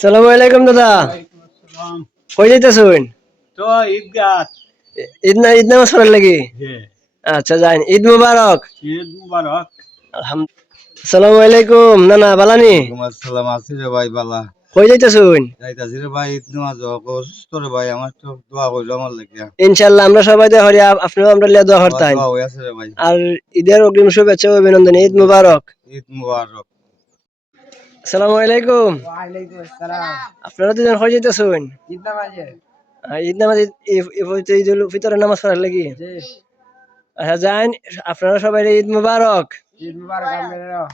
সালামু আলাইকুম দাদা। ওয়ালাইকুম আসসালাম। কই যাইতেছেন? তো ঈদগাহ। ঈদ নামাজ পড়ার লাগি? জি। আচ্ছা যাই, ঈদ মুবারক। ঈদ মুবারক। আলহামদুলিল্লাহ। আসসালামু আলাইকুম নানা বালানি। ওয়ালাইকুম আসসালাম, আছি রে ভাই বালা। কই যাইতেছেন? যাইতাছি রে ভাই, ঈদ নামাজ অসুস্থ রে ভাই, আমার তো দোয়া কইলো আমার লাগিয়া। ইনশাআল্লাহ আমরা সবাই দোয়া করি, আপনিও আমরা লিয়া দোয়া আমার করতেন। দোয়া হয়ে আছে রে ভাই। আর ঈদের অগ্রিম শুভেচ্ছা ও অভিনন্দন। ঈদ মুবারক। ঈদ মুবারক। আসসালামু আলাইকুম। ওয়ালাইকুম আসসালাম। আপনারা দুজন কই যাইতেছেন? ঈদ নামাজে। ঈদ নামাজ, ঈদুল ফিতরের নামাজ পড়ার লাগি? জি। আচ্ছা যাই, আপনারা সবাই ঈদ মুবারক। ঈদ মুবারক আপনাদেরও।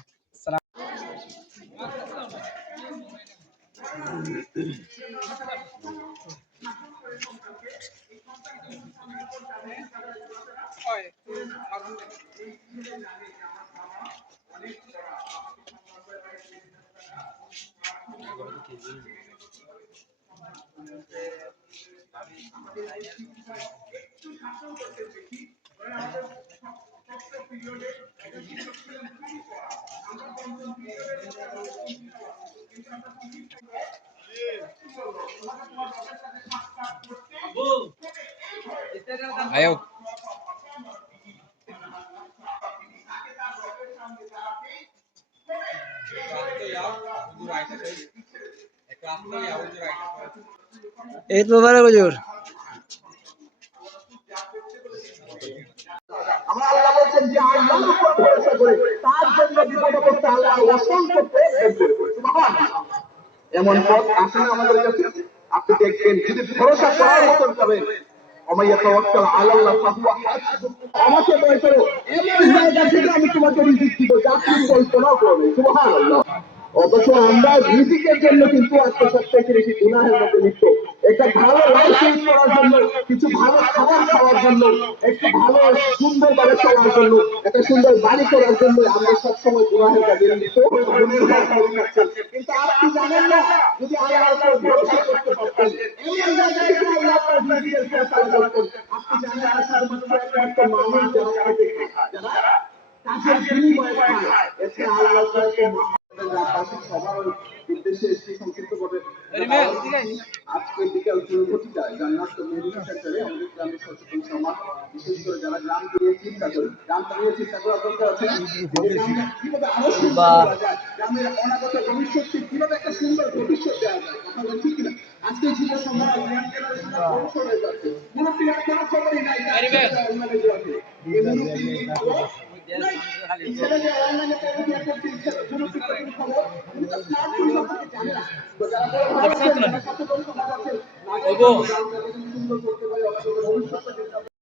আয়ো ঈদ মুবারক হুজুর। আমরা আল্লাহ বলছেন যে আল্লাহর উপর ভরসা করে তার জন্য বিপদে পড়তে আল্লাহ অসংখ্য পথ বের করে দেন। সুবহানাল্লাহ। এমন পথ আছে না আমাদের কাছে? আপনি দেখবেন যদি ভরসা করার মতন পাবেন, ওমাইয়া তাওয়াক্কাল আলাল্লাহ ফাহুয়া হাসবুহ। আমাকে ভয় করো, এমন জায়গা থেকে আমি তোমাকে রিজিক দিব যা তুমি কল্পনাও করো না। সুবহানাল্লাহ। অথচ আমরা রিজিকের জন্য কিন্তু আজকে সবথেকে বেশি গুনাহের মধ্যে লিপ্ত। একটা ভালো লাইফ লিড করার জন্য, কিছু ভালো খাবার খাওয়ার জন্য, একটু ভালো সুন্দরভাবে চলার জন্য, একটা সুন্দর বাড়ি করার জন্য আমরা সবসময় গুনাহের কাজে লিপ্ত। গুণের ভাগ করে থাকছেন। কিন্তু আপনি জানেন না, যদি আল্লাহর উপর ভরসা করতে পারতেন, এমন জায়গা থেকে আল্লাহ আপনার রিজিকের ফয়সালা করতেন। আপনি জানেন না, শুধুমাত্র একটা মানুষ যারা খেতে খায়, যারা কাজের বিনিময়ে খায়, এতে আল্লাহ সবার উদ্দেশ্যে একটি সংক্ষিপ্ত করে আজকে বিকাল 3:00টায় জান্নাত মেডিকেল সেন্টারে আমাদের গ্রামের সচেতন সমাজ, বিশেষ করে যারা গ্রাম নিয়ে চিন্তা করে, গ্রাম নিয়ে চিন্তা করার দরকার আছে কিভাবে আরো সুন্দর করা যায়, গ্রামের অনাগত ভবিষ্যৎকে কিভাবে একটা সুন্দর ভবিষ্যৎ দেওয়া যায়। কথা বলেন ঠিক কিনা? আজকে যুব সমাজ ইয়াং জেনারেশন ধ্বংস হয়ে যাচ্ছে, মুরব্বীরা কোনো খবরই নাই অনলাইনে দেওয়াতে। এই মুরব্বী ছেলে যে অনলাইনে বিয়ে করছে, মুরব্বী কোনো খবর উনি তো স্মার্টফোন সম্পর্কে জানে না। তো যারা বড় ভাই আছেন, যারা সচেতন সমাজ আছেন, সুন্দর করতে পারে, অনাগত ভবিষ্যৎ